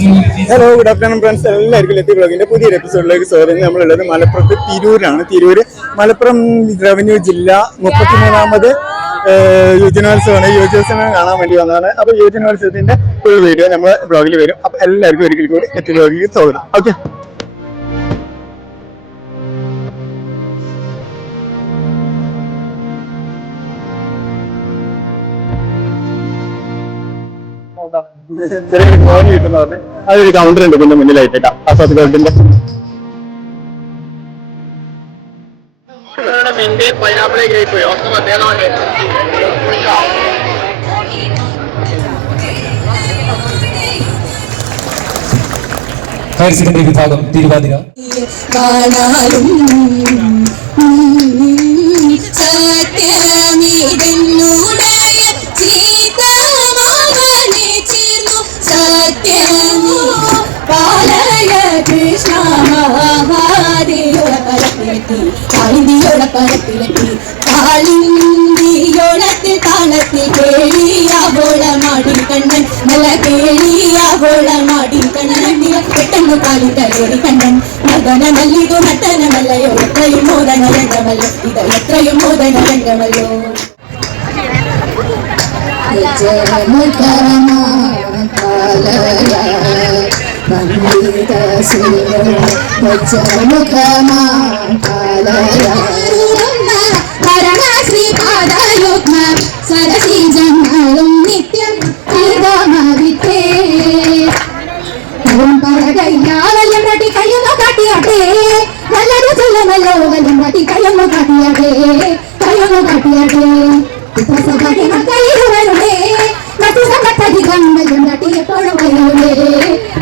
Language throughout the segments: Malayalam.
Hello, good afternoon friends. എല്ലാവർക്കും ലത്തി ബ്ലോഗിന്റെ പുതിയൊരു എപ്പിസോഡിലേക്ക് സ്വാഗതം. നമ്മളുള്ളത് മലപ്പുറത്ത് തിരൂര് മലപ്പുറം റവന്യൂ ജില്ല 33ാമത് യുവജനോത്സവമാണ്. യുവജനോത്സവം കാണാൻ വേണ്ടി വന്നതാണ്. അപ്പൊ യുവജനോത്സവത്തിന്റെ ഒരു വീഡിയോ നമ്മുടെ ബ്ലോഗിൽ വരും. അപ്പൊ എല്ലാവർക്കും ഒരിക്കൽ കൂടി ലത്തി ബ്ലോഗിലേക്ക് സ്വാഗതം. ഓക്കെ. കിട്ടുന്ന അതൊരു കൗണ്ടർ ഉണ്ട് പിന്നെ മുന്നിലായിട്ടേക്കാം. ആസാദ് ഗോൾഡിന്റെ ഹയർ സെക്കൻഡറി വിഭാഗം തിരുവാതിര. കാളിന്തിയോളത്തിൽ താളത്തിൽ കേളിയാവോളമാടി കണ്ണൻ നല്ല കേളിയാവോളമാടി കണ്ണൻ പെട്ടെന്ന് കാലിട്ടോടി കണ്ണൻ മകന മല്ലിതു നട്ടനമല്ലയോ എത്രയും മോദന രംഗമല്ലോ ഇത് എത്രയും മോദന രംഗമല്ലോ. ശ്രീപാദയുഗ്മ സരസി ജന്മളും നിത്യം പരകയ്യാവല്യം കാട്ടി കയ്യൊന്നു കാട്ടിയാട്ടെ നല്ലൊരു ചെല്ലമല്ലോ വല്യം കാട്ടി കയ്യൊന്നു കാട്ടിയാട്ടെ കയ്യൊന്നു കാട്ടിയാട്ടെ കയ്യിലുവരുടേ മറ്റു സമ്പത്തധികം വല്യം കാട്ടി എപ്പോഴും കയ്യിലുണ്ടേ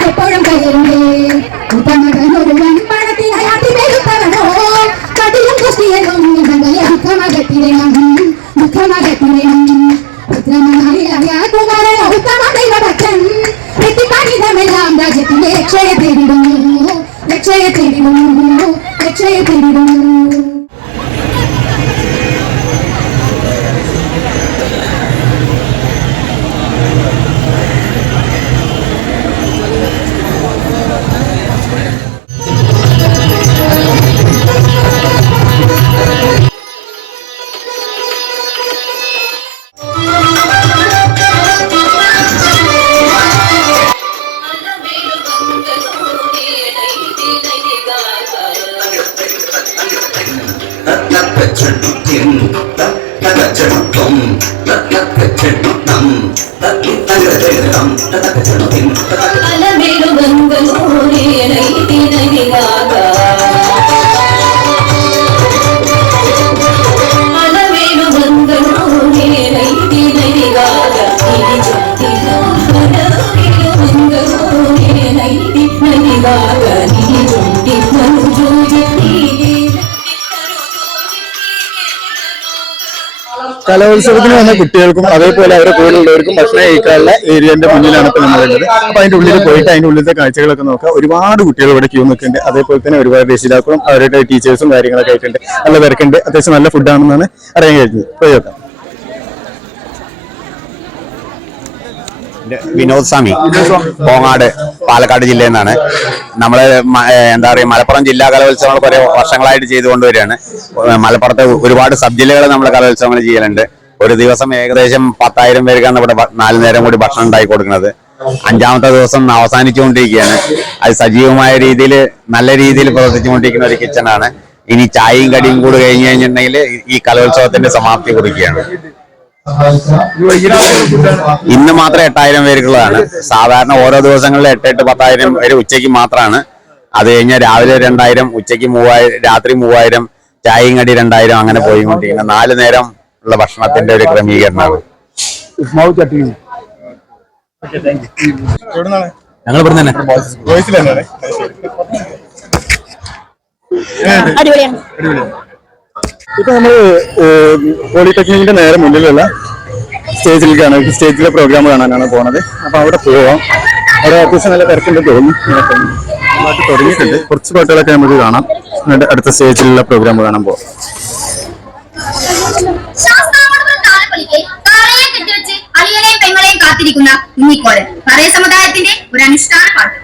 എപ്പോഴും കയ്യിലുണ്ടേ. ഉത്തമകനൊരു വൻപണത്തിനായാട്ടി വെളുത്തവനോ കടിലും കുഷ്ടിയലും നിങ്ങളെ ദുഃഖമകത്തിരണം ദുഃഖമകത്തിരണം. പുത്രമനായ ഉത്തമ ദൈവഭക്തൻ എത്തിപ്പണിതമെല്ലാം രാജ്യത്തിന്റെ രക്ഷയെ തേടിടുന്നു രക്ഷയെ തേടിടുന്നു രക്ഷയെ തേടിടുന്നു. കലോത്സവത്തിന് വന്ന കുട്ടികൾക്കും അതേപോലെ അവരുടെ കൂടെയുള്ളവർക്കും ഭക്ഷണം കഴിക്കാനുള്ള ഏരിയന്റെ മുന്നിലാണ് ഇപ്പൊ നമ്മളുള്ളത്. അപ്പൊ അതിന്റെ ഉള്ളിൽ പോയിട്ട് അതിന്റെ ഉള്ളിലത്തെ കാഴ്ചകളൊക്കെ നോക്കാം. ഒരുപാട് കുട്ടികൾ ഇവിടെ ക്യൂ നിൽക്കുന്നുണ്ട്. അതേപോലെ തന്നെ ഒരുപാട് രക്ഷിതാക്കളും അവരുടെ ടീച്ചേഴ്സും കാര്യങ്ങളൊക്കെ ആയിട്ടുണ്ട്. നല്ല തിരക്കുണ്ട്. അത്യാവശ്യം നല്ല ഫുഡാണെന്നാണ് അറിയാൻ കഴിഞ്ഞത്. പോയി നോക്കാം. വിനോദ് സ്വാമി, കോങ്ങാട്, പാലക്കാട് ജില്ലയിൽ നിന്നാണ്. നമ്മള് എന്താ പറയുക, മലപ്പുറം ജില്ലാ കലോത്സവങ്ങൾ കുറെ വർഷങ്ങളായിട്ട് ചെയ്തുകൊണ്ടുവരികയാണ്. മലപ്പുറത്ത് ഒരുപാട് സബ് ജില്ലകൾ നമ്മൾ കലോത്സവങ്ങൾ ചെയ്യലുണ്ട്. ഒരു ദിവസം ഏകദേശം 10,000 പേർക്കാണ് ഇവിടെ 4 നേരം കൂടി ഭക്ഷണം ഉണ്ടാക്കി കൊടുക്കുന്നത്. 5ാമത്തെ ദിവസം അവസാനിച്ചുകൊണ്ടിരിക്കുകയാണ്. അത് സജീവമായ രീതിയിൽ നല്ല രീതിയിൽ പ്രവർത്തിച്ചുകൊണ്ടിരിക്കുന്ന ഒരു കിച്ചണാണ്. ഇനി ചായയും കടിയും കൂടി കഴിഞ്ഞു കഴിഞ്ഞിട്ടുണ്ടെങ്കിൽ ഈ കലോത്സവത്തിന്റെ സമാപ്തി കുറിക്കുകയാണ്. ഇന്ന് മാത്രം 8,000 പേർക്കുള്ളതാണ്. സാധാരണ ഓരോ ദിവസങ്ങളിൽ 8-8, 10,000 പേര് ഉച്ചയ്ക്ക് മാത്രമാണ്. അത് കഴിഞ്ഞാൽ രാവിലെ 2,000, ഉച്ചയ്ക്ക് 3,000, രാത്രി 3,000, ചായയും കടി 2,000 അങ്ങനെ പോയിക്കൊണ്ടിരിക്കുന്ന 4 നേരം ഉള്ള ഭക്ഷണത്തിന്റെ ഒരു ക്രമീകരണമാണ്. ഞങ്ങൾ ഇവിടെ തന്നെ ഇപ്പൊ നമ്മള് പോളിടെക്നിക്കിന്റെ നേരെ മുന്നിലുള്ള സ്റ്റേജിലെ പ്രോഗ്രാം കാണാനാണ് പോണത്. അപ്പൊ അവിടെ പോവാം. അവിടെ അത്യാവശ്യം നല്ല തിരക്കുണ്ട് തോന്നുന്നു. തുടങ്ങിയിട്ടുണ്ട്. കുറച്ച് പാട്ടുകളൊക്കെ നമുക്ക് കാണാം. എന്നിട്ട് അടുത്ത സ്റ്റേജിലുള്ള പ്രോഗ്രാം കാണാൻ പോവാം. കാത്തിരിക്കുന്ന കുഞ്ഞിക്കോല് പറയ സമുദായത്തിന്റെ ഒരു അനുഷ്ഠാന പാട്ട്.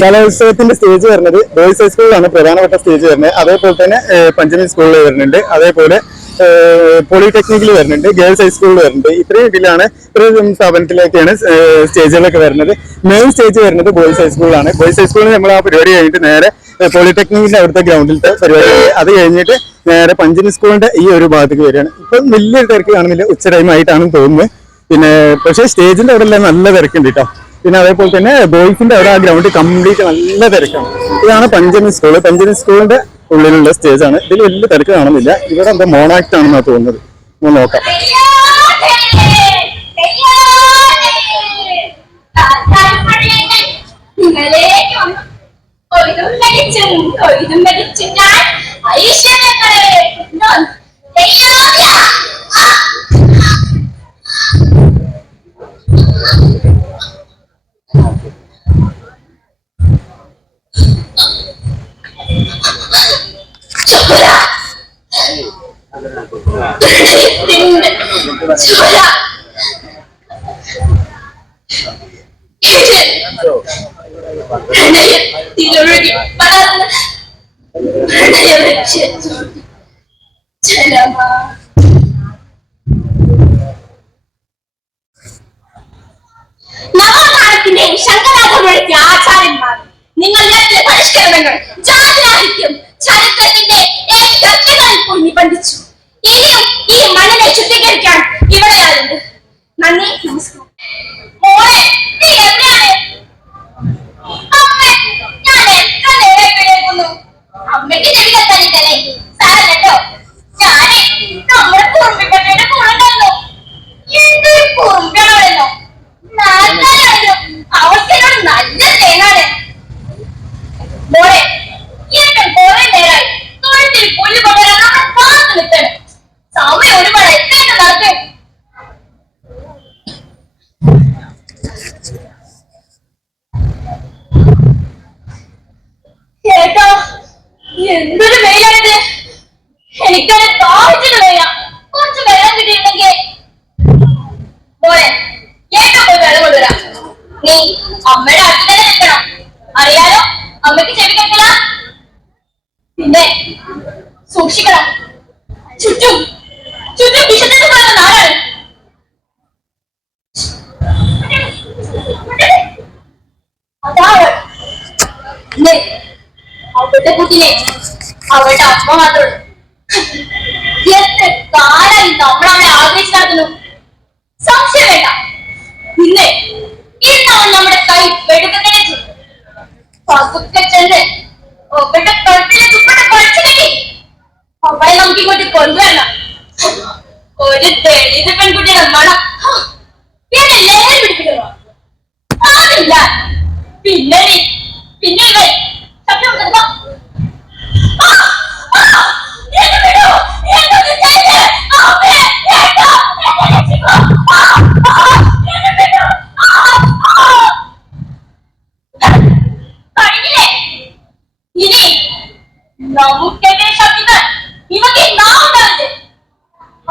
കലോത്സവത്തിന്റെ സ്റ്റേജ് വരുന്നത് ബോയ്സ് ഹൈസ്കൂളിലാണ് പ്രധാനപ്പെട്ട സ്റ്റേജ് വരുന്നത്. അതേപോലെ തന്നെ പഞ്ചമി സ്കൂളിൽ വരുന്നുണ്ട്, അതേപോലെ പോളിടെക്നിക്കിൽ വരുന്നുണ്ട്, ഗേൾസ് ഹൈസ്കൂളിൽ വരുന്നുണ്ട്. ഇത്രയും ഇതിലാണ് ഇത്രയും സ്ഥാപനത്തിലേക്കാണ് സ്റ്റേജുകളൊക്കെ വരുന്നത്. മെയിൻ സ്റ്റേജ് വരുന്നത് ബോയ്സ് ഹൈസ്കൂളിലാണ്. ബോയ്സ് ഹൈസ്കൂളിൽ നമ്മൾ ആ പരിപാടി കഴിഞ്ഞിട്ട് നേരെ പോളിടെക്നിക്കിന്റെ അവിടുത്തെ ഗ്രൗണ്ടിലത്തെ പരിപാടി, അത് കഴിഞ്ഞിട്ട് നേരെ പഞ്ചമി സ്കൂളിന്റെ ഈ ഒരു ഭാഗത്തേക്ക് വരികയാണ്. ഇപ്പം വലിയൊരു തിരക്ക് കാണുന്നില്ല, ഉച്ച ടൈം ആയിട്ടാണെന്ന് തോന്നുന്നത്. പിന്നെ പക്ഷേ സ്റ്റേജിന്റെ അവിടെ എല്ലാം നല്ല തിരക്കുണ്ട് കേട്ടോ. പിന്നെ അതേപോലെ തന്നെ ബോയ്സിന്റെ അവിടെ ആ ഗ്രൗണ്ട് കംപ്ലീറ്റ് നല്ല തിരക്കാണ്. ഇതാണ് പഞ്ചമി സ്കൂള്. പഞ്ചമി സ്കൂളിന്റെ ഉള്ളിലുള്ള സ്റ്റേജ് ആണ്. ഇതിൽ വലിയ തിരക്ക് കാണുന്നില്ല. ഇവിടെ എന്താ മോണാക്ട് ആണെന്നാണ് തോന്നുന്നത്. ഒന്ന് നോക്കാം. നവോത്ഥാനത്തിന്റെ ശങ്കരാചാര്യ ആചാര്യന്മാർ നിങ്ങളുടെ പരിഷ്കരണങ്ങൾ ജാതിരാഹിത്യം ചരിത്രത്തിന്റെ പൊങ്ങി പന്തിച്ചു. ഇനിയും ഈ മണ്ണിനെ ശുദ്ധീകരിക്കാൻ ഇവിടെ ആരുണ്ട്. നന്ദി, നമസ്കാരം. മോളെ, നീ എവിടെയാണ്? അമ്മ, ഞാൻ എത്ര നേരം കേൾക്കുന്നു. അമ്മയ്ക്ക് ചെവി കേൾക്കാനിട്ടല്ലേ? സാരല്ല കേട്ടോ. ഞാനേ നമ്മുടെ കുറുമ്പിപ്പറ്റയുടെ കൂടെ ഉണ്ടായിരുന്നു. എന്തൊരു കുറുമ്പിയാണോ? നാൽക്കാലായിരുന്നു. അവസ്ഥയോട് നല്ല തേങ്ങാണ്. മോളെ, എനിക്ക് കുറെ നേരമായി തൊഴുത്തിൽ പുല്ല് കൊണ്ടുവരാൻ നമ്മൾ കാത്തു നിൽക്കണം. സമയം ഒരുപാട് എത്തേണ്ട നടക്കും. കേട്ടോ, എന്തൊരു വെയിലാണിത്. എനിക്കത് താഴ്ചയുടെ വെയില. കുറച്ച് വെള്ളം കിട്ടിയിട്ടുണ്ടെങ്കിൽ മോളെ ഏറ്റവും പോയി വെള്ളം കൊണ്ടുവരാം. നീ അമ്മയുടെ അടുത്ത് തന്നെ നിൽക്കണം. അറിയാലോ, അമ്മയ്ക്ക് ചെവി കേൾക്കില്ല. പിന്നെ സൂക്ഷിക്കണം. ചുറ്റും ചുറ്റും വിഷത്തിന് പറയുന്ന നാടാണ്. അവളുടെ കുട്ടിനെ അവളുടെ അമ്മ മാത്രമുള്ളൂ. എത്ര കാലായി നമ്മൾ അവളെ ആഗ്രഹിച്ചു നടത്തുന്നു. സംശയം വേണ്ട, ഇന്ന് അവൻ നമ്മുടെ കൈ വെടുക്കുന്നതിനെ പതുക്കെ ചെന്ന് അവളുടെ കഴുത്തിലെ തുപ്പട്ട പഠിച്ചില്ലെങ്കിൽ അവളെ നമുക്ക് ഇങ്ങോട്ട് കൊണ്ടുവരണം. ഒരു ദളിത് പെൺകുട്ടിയുടെ മണം എന്നെ ലഹരി പിടിപ്പിക്കുന്നു. അതില്ല പിന്നെ പിന്നെ ഇവൻ ശബ്ദം കേട്ടോ.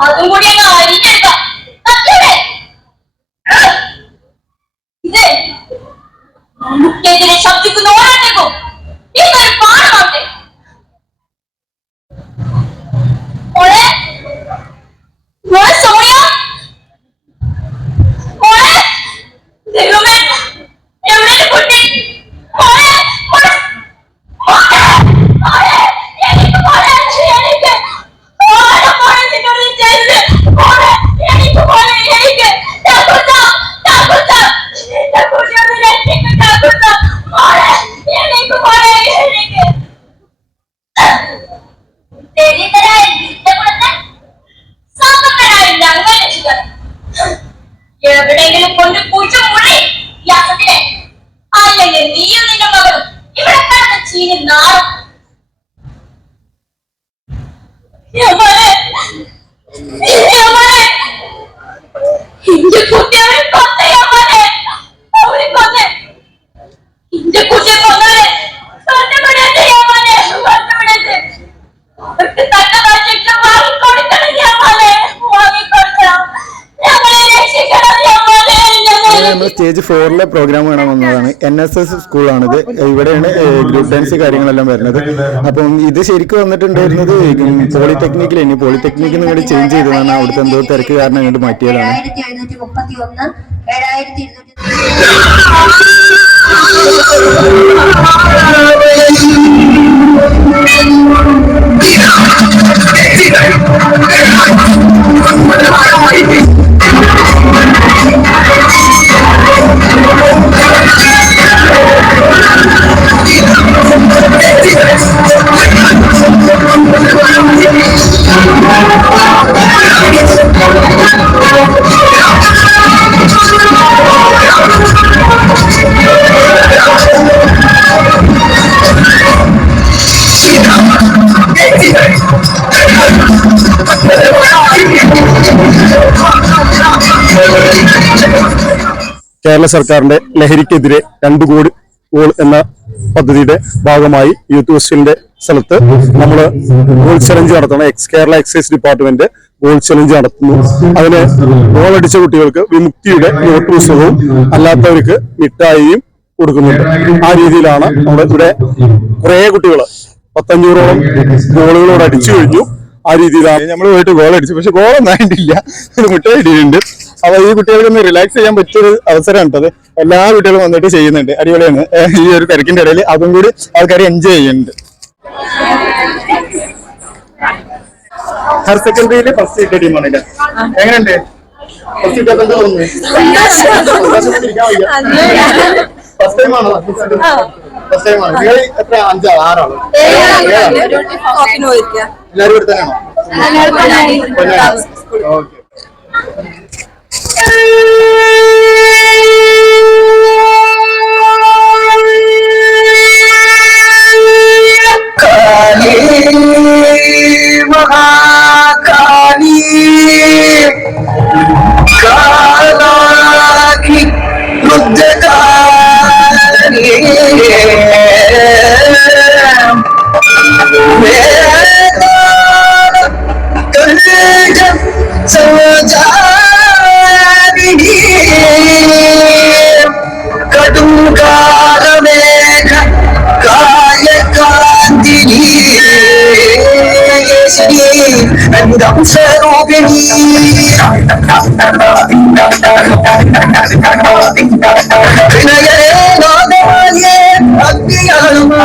അതും കൂടി അങ്ങ് അരിഞ്ഞെടുക്കാം. ഇത് നമുക്കെതിരെ ശബ്ദിക്കുന്ന ഓരോരുത്തർക്കും ഇതൊരു പാഠമാവട്ടെ. മോളെ മോളെ സോണിയ, മോളെ ദൈവമേ, എവിടെ കുട്ടി? മോളെ മോളെ മോളെ മോളെ എനിക്ക് മോളെ എനിക്ക് മോളെ മോളെ നിന്നോട് ചെയ്ത് മോളെ എനിക്ക് മോളെ എനിക്ക് എവിടെയെങ്കിലും കൊണ്ട് പൂച്ചു മുറി യാസത്തിനെ, അല്ലെങ്കിൽ നീയും നിന്റെ മകളും ഇവിടെ കിടന്ന് ചീനി നാറും. ഇന്റെ കുട്ടി അവരെ കൊന്നേ, അവരെ കൊന്നേ, ഇന്റെ കുട്ടിയെ കൊന്നവരെ കണ്ടുപിടിച്ച് അവർക്ക് തക്കതായ ശിക്ഷ വാങ്ങിക്കൊടുക്കണം. വാങ്ങിക്കൊടുക്കണം. ഞങ്ങളെ രക്ഷിക്കണം. നമ്മൾ സ്റ്റേജ് 4 പ്രോഗ്രാം കാണാൻ വന്നതാണ്. NSS സ്കൂളാണിത്. ഇവിടെയാണ് ഗ്രൂപ്പ് ഡാൻസ് കാര്യങ്ങളെല്ലാം വരുന്നത്. അപ്പം ഇത് ശരിക്കും വന്നിട്ടുണ്ടായിരുന്നത് പോളിടെക്നിക്കിൽ. ഇനി പോളിടെക്നിക്കിൽ നിന്ന് ഇങ്ങോട്ട് ചേഞ്ച് ചെയ്തതാണ്. അവിടുത്തെ എന്തോ തിരക്ക് കാരണം ഇങ്ങോട്ട് മാറ്റിയതാണ്. കേരള സർക്കാരിന്റെ ലഹരിക്കെതിരെ 2 കോടി ഗോൾ എന്ന പദ്ധതിയുടെ ഭാഗമായി യൂത്ത് ഫെസ്റ്റിവലിന്റെ സ്ഥലത്ത് നമ്മൾ ഗോൾ ചലഞ്ച് നടത്തണം. Kerala excise department goal challenge നടത്തുന്നു. അതിന് ഗോളടിച്ച കുട്ടികൾക്ക് വിമുക്തിയുടെ നോട്ട് പുസ്തകവും അല്ലാത്തവർക്ക് മിഠായിയും കൊടുക്കുന്നുണ്ട്. ആ രീതിയിലാണ് നമ്മുടെ ഇവിടെ കുറെ കുട്ടികൾ 500ഓളം ഗോളുകളോട് അടിച്ചു കഴിഞ്ഞു. ആ രീതിയിലാണ് നമ്മൾ പോയിട്ട് ഗോൾ അടിച്ചു. പക്ഷെ ഗോളൊന്നും ആയിട്ടില്ല, മിഠായി ഇടിയുണ്ട്. അപ്പൊ ഈ കുട്ടികൾക്കൊന്ന് റിലാക്സ് ചെയ്യാൻ പറ്റിയൊരു അവസരമാണ് കേട്ടത്. എല്ലാ കുട്ടികളും വന്നിട്ട് ചെയ്യുന്നുണ്ട്. അടിപൊളിയാണ്. ഈ ഒരു തിരക്കിന്റെ ഇടയിൽ അതും കൂടി ആൾക്കാർ എൻജോയ് ചെയ്യുന്നുണ്ട്. ഹയർ സെക്കൻഡറിയിലെ ഫസ്റ്റ് ഇട്ട ടീമാണ്. എങ്ങനെയുണ്ട്? ഫസ്റ്റ് ഇട്ടത് എന്താ തോന്നുന്നു? ഫസ്റ്റ് ടൈം ആണോ? ഫസ്റ്റ് ടൈം ആണ്. നിങ്ങൾ എത്ര? 5 6 എല്ലാവരും ഇവിടെ തന്നെയാണോ? ഓക്കെ. महाकाली कालाकी रुद्रकाली कटुकालमेघ कायकान्तिनी स्वरूपिणी विनये नादाये अग्नियामा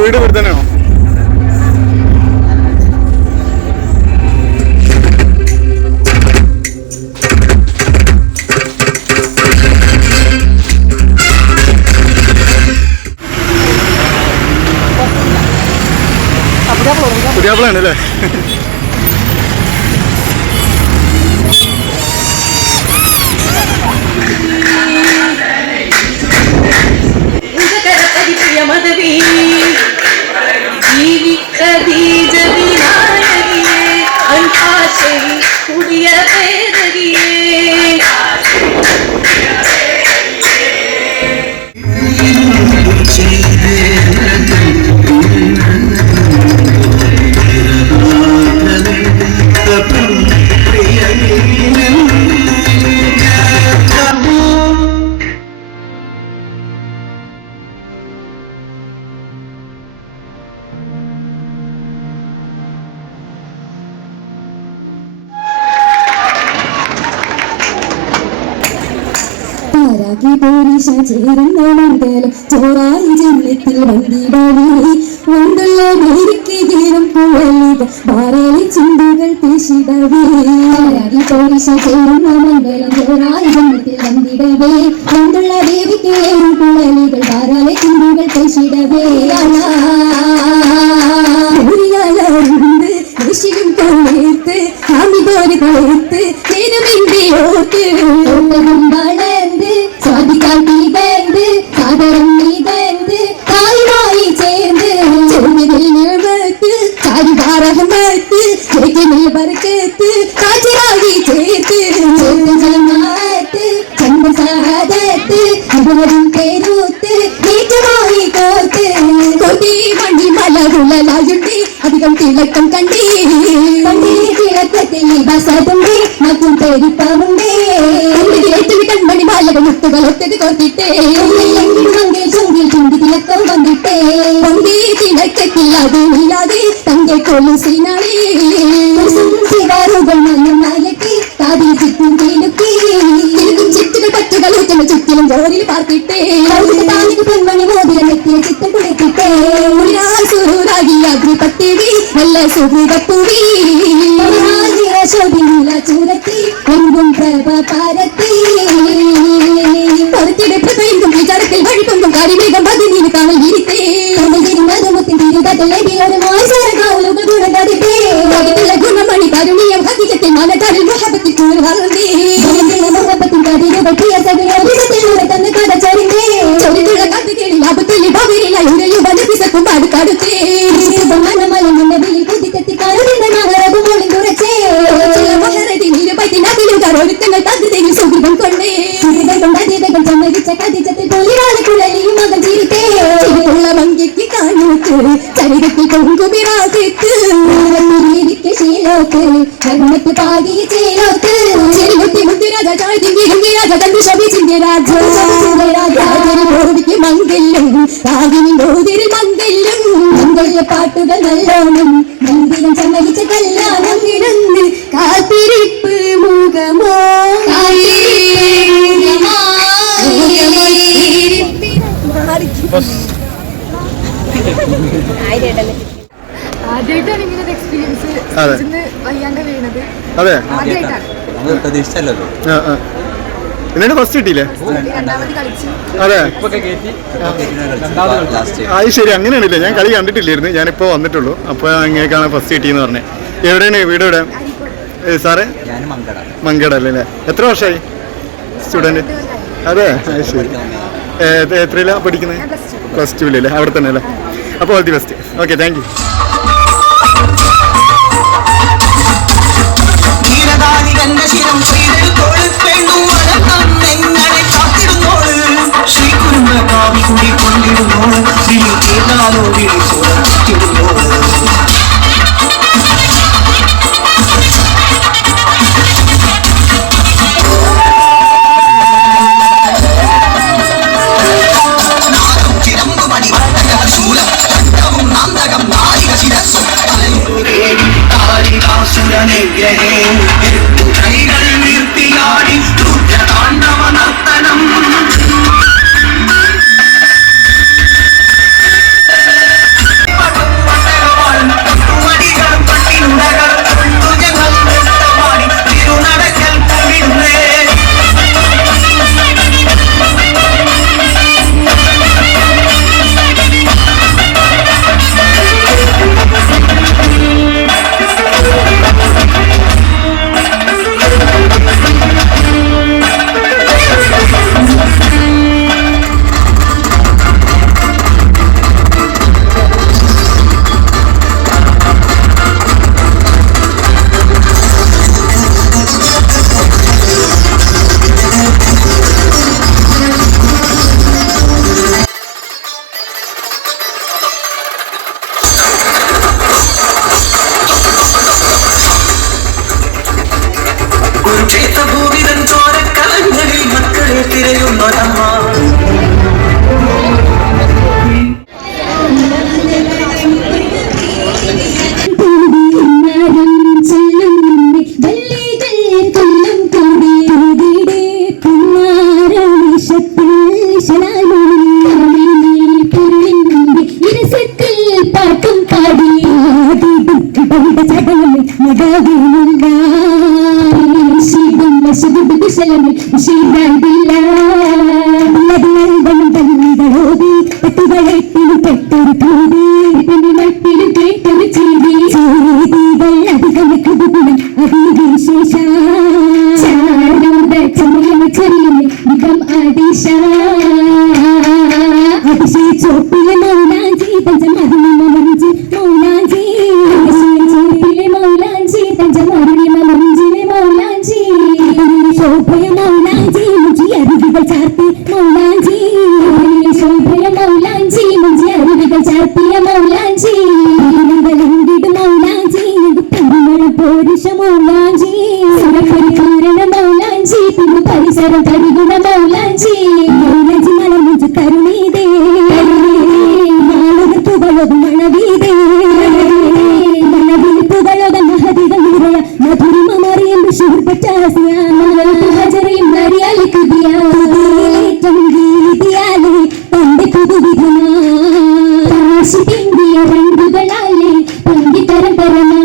വീട് ഇവിടെ തന്നെയോ? പുതിയാപ്പിളാണ് അല്ലേ? ചേരുന്ന മംഗലം ചോറായി ജന്മത്തിൽ വന്ദിടാവേ വന്തുള്ള മേരിക്ക് ജീവം പുഴലിക ധാരാളി ചുണ്ടുകൾ പേശിടവേ ചേരുന്ന മംഗലം ചോറായി ജന്മത്തിൽ വന്ദിടവേ വന്തുള്ള ദേവിക്ക് ഏറും പുഴലികൾ ധാരാളി ചുണ്ടുകൾ പേശിടവേ ഋഷിയും തോത്ത് ആമിതോര് തോത്ത് നേരമിന്റെ ഓത്ത് വളർന്ന് സ്വാതികാട്ടി ബന്ധ് സാദരം നീ ബന്ധ് തായുമായി ചേർന്ന് ചോദ്യത്തിൽ ചാരിവാറഹമത്ത് ചേക്കിനിൽ ബർക്കത്ത് കാച്ചിറാകി ചേർത്ത് ജലമാത്ത് ചന്ദ്രസാദത്ത് അവരും പേരൂത്ത് നീറ്റമായി കോർത്ത് കൊതി മണി മലകുളലായുണ്ടി അധികം തിളക്കം കണ്ടേ തിളക്കത്തിൽ ബസതുണ്ടേ മറ്റും പെരുപ്പമുണ്ടേ കൺമണി ബാലകൾ മുത്തുകൾ ഒത്തത് കോർത്തിട്ടേ മങ്കേ ചുണ്ടിൽ ചുണ്ടി തിളക്കം വന്നിട്ടേ പൊന്തി തിളക്കത്തിൽ അതുമില്ലാതെ തന്റെ കൊലുസിനാളേ ശിവാറുകൾ നന്നാക്കി താതിൽ ചുറ്റും തീലുക്കി ചുറ്റുകൾ പറ്റുകൾ ഊറ്റുന്ന ചുറ്റിലും ജോലിയിൽ പാർത്തിട്ടേ താനിക്ക് പെൺമണി മോതിരം എത്തിയ ചിത്തം കുളിത്തിട്ടേ സുരൂരാകി അഗ്രിപത്തിവി നല്ല സുഹൃതപ്പുവി ശോഭിനില ചൂരത്തി എങ്കും പ്രഭ പാരത്തി പൊറത്തിടെ പ്രഭയെങ്കും വിചാരത്തിൽ വഴിക്കൊണ്ടും കരിമേഘം പതിനീന് കാണൽ വിരിത്തേ മുത്തിൻ തിരുതലൊരു മോശകാവുകൾ ഗുണകരുതേ ഗുണമണി കരുണീയം ഹതിജത്തിൽ മനക്കാരിൽ മുഹബത്തിൽ കൂർ വളർന്നേ മുഹബത്തിൻ കതിരുകൾ പ്രിയ സകലത്തിലൂടെ തന്ന കഥ ചൊരിന്തേ ചൊരിന്നുള്ള കഥ കേളി ലാഭത്തിൽ ഭാവിയില ഉരയും വനപ്പിസക്കും പാടുകാടുത്തേ മനമലങ്ങളുടെ വിളി കുതിക്കെത്തി കരുതിന്റെ നഗരവും മോളിൽ തുറച്ചേ ഒരുത്തങ്ങൾ തദ്ദേശ സുഹൃതം കൊണ്ടേ കൊണ്ടതികൾ സമ്മതിച്ച കതിച്ചത്തിൽ തൊഴിലാളിക്കുള്ളിലും മകൻ ചിരിത്തേ ഉള്ള ഭംഗിക്ക് കാണൂത്ത് ചരിതത്തിൽ കൊങ്കുപിറാക്കിത്ത് ശീലോത്ത് കർമ്മത്ത് പാകി ചേലോത്ത് ചെറുകുട്ടി മുത്തുരാജ ചാഴ്ത്തിങ്കിരാജ തന്റെ ശോഭിച്ചിന്റെ രാജാജോദിക്ക് മംഗല്യം രാഗിനി മോതിരിൽ മംഗല്യം മംഗല്യ പാട്ടുകൾ നല്ലോണം മന്ദിരം സമ്മതിച്ച കല്യാണം കിടന്ന് കാത്തിരിപ്പ് മുഖമോ ആദ്യമായിട്ടാണ് ഇങ്ങനെ ഒരു എക്സ്പീരിയൻസ് വയ്യാണ്ട് വീണത്. അതെ ആദ്യമായിട്ടാണ്. എന്നിട്ട് ഫസ്റ്റ് കിട്ടിയില്ലേ? രണ്ടാമത് കളിച്ചു. അതെ അത് ശരി, അങ്ങനെയാണില്ലേ? ഞാൻ കളി കണ്ടിട്ടില്ലായിരുന്നു, ഞാനിപ്പോൾ വന്നിട്ടുള്ളൂ. അപ്പോൾ അങ്ങനെയൊക്കെയാണ് ഫസ്റ്റ് കിട്ടിയെന്ന് പറഞ്ഞത്. എവിടെയാണ് വീട്? എവിടെ സാറേ? മങ്കട അല്ലേ? എത്ര വർഷമായി സ്റ്റുഡൻറ്റ്? അതെ അത് ശരി. എത്രയിലാണ് പഠിക്കുന്നത്? +2 അവിടെ തന്നെ അല്ലേ? അപ്പോൾ all the best. Okay, thank you. ശിരം ചെയ്തെടുത്തോളൂ കുശലങ്ങൾ വിശീലായില്ല തല്ലികളോതി പെട്ടുകളെട്ടിലും പെട്ടൊരു തോതി മട്ടിലും കേട്ടൊരു ചെയ്തി ചെയ്തികൾ അധികമിക്കു ഗുണം അതിവിശേഷ ചെറിയ മികം അതിശ അതിശയ ചോപ്പിലെ മൗലാഞ്ചി പഞ്ചമരുണിമഞ്ചി മൗലാഞ്ചി ചോപ്പിലെ മൗലാഞ്ചി പഞ്ചമരുണിമഞ്ചിലെ മൗലാഞ്ചി ശോഭയ മൗലാഞ്ചി മുഞ്ചി അരുവികൾ ചാർത്തി മൗലാഞ്ചി ശോഭയ മൗലാഞ്ചി മുഞ്ചി അരുവികൾ ചാർത്തിയ മൗലാഞ്ചി മൗലാഞ്ചി പരിമള പോരിഷ മൗലാഞ്ചി സുരപരിപൂരണ മൗലാഞ്ചി പിന്നെ പരിസരം കരികുണ മൗലാഞ്ചി മൗലാഞ്ചി മലമുഞ്ച് കരുണീതേ മാളതുകളത് മണവീതേ മണവിളിപ്പുകളത് മഹതികൾ നിറയ മധുരിമ മറിയും ശൂർപ്പച്ചാസിയ ഹജറയും നരിയാലി കുതിയാറ്റം ഗീതിയാലേ തന്റെ പുതുവിധമാ പിന്തിയ രംഗുകളാലേ പങ്കിത്തരം പരമാ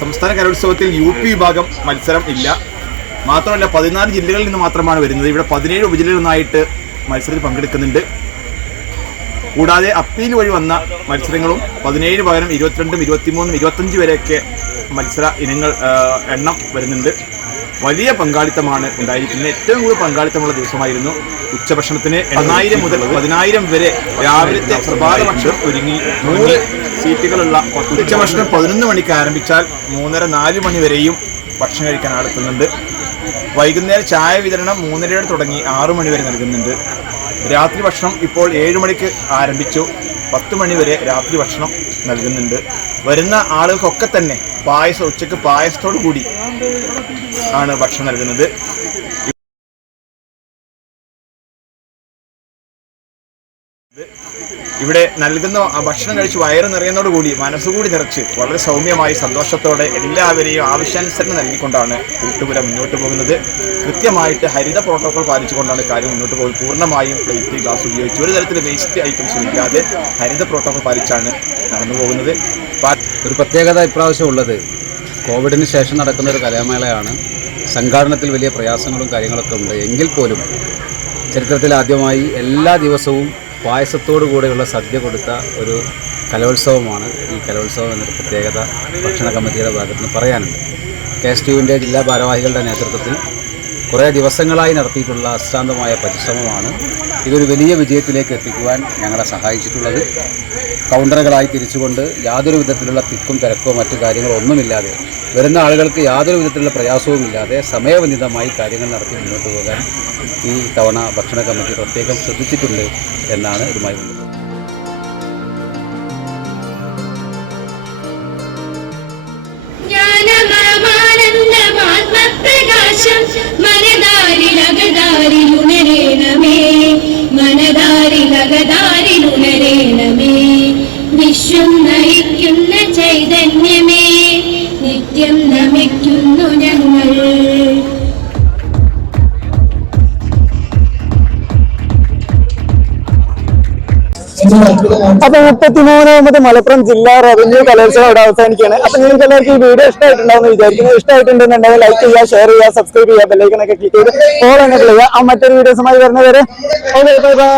സംസ്ഥാന കലോത്സവത്തിൽ UP വിഭാഗം മത്സരം ഇല്ല. മാത്രമല്ല 14 ജില്ലകളിൽ നിന്ന് മാത്രമാണ് വരുന്നത്. ഇവിടെ 17 ഉപജില്ലകളിൽ നിന്നായിട്ട് മത്സരത്തിൽ പങ്കെടുക്കുന്നുണ്ട്. കൂടാതെ അപ്പീൽ വഴി വന്ന മത്സരങ്ങളും 17 പകരം 22, 23, 25 വരെയൊക്കെ മത്സര ഇനങ്ങൾ എണ്ണം വരുന്നുണ്ട്. വലിയ പങ്കാളിത്തമാണ് ഉണ്ടായിരിക്കുന്നത്. ഏറ്റവും കൂടുതൽ പങ്കാളിത്തമുള്ള ദിവസമായിരുന്നു ഉച്ചഭക്ഷണത്തിന് 8,000 മുതൽ 10,000 വരെ രാവിലത്തെ പ്രഭാത ഭക്ഷണം ഒരുങ്ങി 3 സീറ്റുകളുള്ള ഉച്ചഭക്ഷണം 11 മണിക്ക് ആരംഭിച്ചാൽ 3:30-4 മണി വരെയും ഭക്ഷണം കഴിക്കാൻ ആളെത്തുന്നുണ്ട്. വൈകുന്നേരം ചായ വിതരണം 3:30 തുടങ്ങി 6 മണി വരെ നൽകുന്നുണ്ട്. രാത്രി ഭക്ഷണം ഇപ്പോൾ 7 മണിക്ക് ആരംഭിച്ചു, 10 മണി വരെ രാത്രി ഭക്ഷണം നൽകുന്നുണ്ട്. വരുന്ന ആളുകൾക്കൊക്കെ തന്നെ ഉച്ചക്ക് പായസത്തോടു കൂടി ആണ് ഭക്ഷണം നൽകുന്നത്. ഇവിടെ നൽകുന്ന ഭക്ഷണം കഴിച്ച് വയറ് നിറയുന്നതോടുകൂടി മനസ്സുകൂടി നിറച്ച് വളരെ സൗമ്യമായി സന്തോഷത്തോടെ എല്ലാവരെയും ആവശ്യാനുസരണം നൽകിക്കൊണ്ടാണ് കൂട്ടുപുര മുന്നോട്ട് പോകുന്നത്. കൃത്യമായിട്ട് ഹരിത പ്രോട്ടോകോൾ പാലിച്ചുകൊണ്ടാണ് കാര്യം മുന്നോട്ട് പോകുന്നത്. പൂർണ്ണമായും പ്ലേറ്റ് ഗ്ലാസ് ഉപയോഗിച്ച് ഒരു തരത്തിൽ വേസ്റ്റ് ഐറ്റംസും ഇല്ലാതെ ഹരിത പ്രോട്ടോകോൾ പാലിച്ചാണ് നടന്നു പോകുന്നത്. ഒരു പ്രത്യേകത ഇപ്രാവശ്യം ഉള്ളത് കോവിഡിന് ശേഷം നടക്കുന്ന ഒരു കലാമേളയാണ്. സംഘാടനത്തിൽ വലിയ പ്രയാസങ്ങളും കാര്യങ്ങളൊക്കെ ഉണ്ട്. എങ്കിൽ പോലും ചരിത്രത്തിൽ ആദ്യമായി എല്ലാ ദിവസവും പായസത്തോടു കൂടെയുള്ള സദ്യ കൊടുത്ത ഒരു കലോത്സവമാണ് ഈ കലോത്സവം എന്നൊരു പ്രത്യേകത ഭക്ഷണ കമ്മിറ്റിയുടെ ഭാഗത്ത് നിന്ന് പറയാനുണ്ട്. KSTUവിൻ്റെ ജില്ലാ ഭാരവാഹികളുടെ നേതൃത്വത്തിൽ കുറേ ദിവസങ്ങളായി നടത്തിയിട്ടുള്ള അശ്രാന്തമായ പരിശ്രമമാണ് ഇതൊരു വലിയ വിജയത്തിലേക്ക് എത്തിക്കുവാൻ ഞങ്ങളെ സഹായിച്ചിട്ടുള്ളത്. കൗണ്ടറുകളായി തിരിച്ചുകൊണ്ട് യാതൊരു വിധത്തിലുള്ള തിക്കും തിരക്കോ മറ്റു കാര്യങ്ങളോ ഒന്നുമില്ലാതെ വരുന്ന ആളുകൾക്ക് യാതൊരു വിധത്തിലുള്ള പ്രയാസവുമില്ലാതെ സമയബന്ധിതമായി കാര്യങ്ങൾ നടത്തി മുന്നോട്ട് പോകാൻ ഈ തവണ ഭക്ഷണ കമ്മിറ്റി പ്രത്യേകം ശ്രദ്ധിച്ചിട്ടുണ്ട് എന്നാണ് ഇതുമായി ബന്ധപ്പെട്ടത്. പ്രകാശം മനതാരിലകതാരിലുണരേണമേ മനതാരിലകതാരിലുണരേണമേ വിശ്വം നയിക്കുന്ന ചൈതന്യമേ നിത്യം നമിക്കുന്നു ഞങ്ങൾ. അപ്പൊ 33ാമത് മലപ്പുറം ജില്ലാ റവന്യൂ കലോത്സവം ഇവിടെ അവസാനിക്കുകയാണ്. അപ്പൊ നിങ്ങൾക്ക് എല്ലാവർക്കും ഈ വീഡിയോ ഇഷ്ടമായിട്ടുണ്ടാവുമെന്ന് വിചാരിക്കുന്നു. ഇഷ്ടമായിട്ടുണ്ടെന്നുണ്ടെങ്കിൽ ലൈക്ക് ചെയ്യുക, ഷെയർ ചെയ്യുക, സബ്സ്ക്രൈബ് ചെയ്യുക, ബെല്ലൈക്കനൊക്കെ ക്ലിക്ക് ചെയ്ത് ഓൾ എന്ന് ചെയ്യുക. ആ മറ്റൊരു വീഡിയോസുമായി വരുന്നവരെ ഓക്കെ ബൈ ബൈ.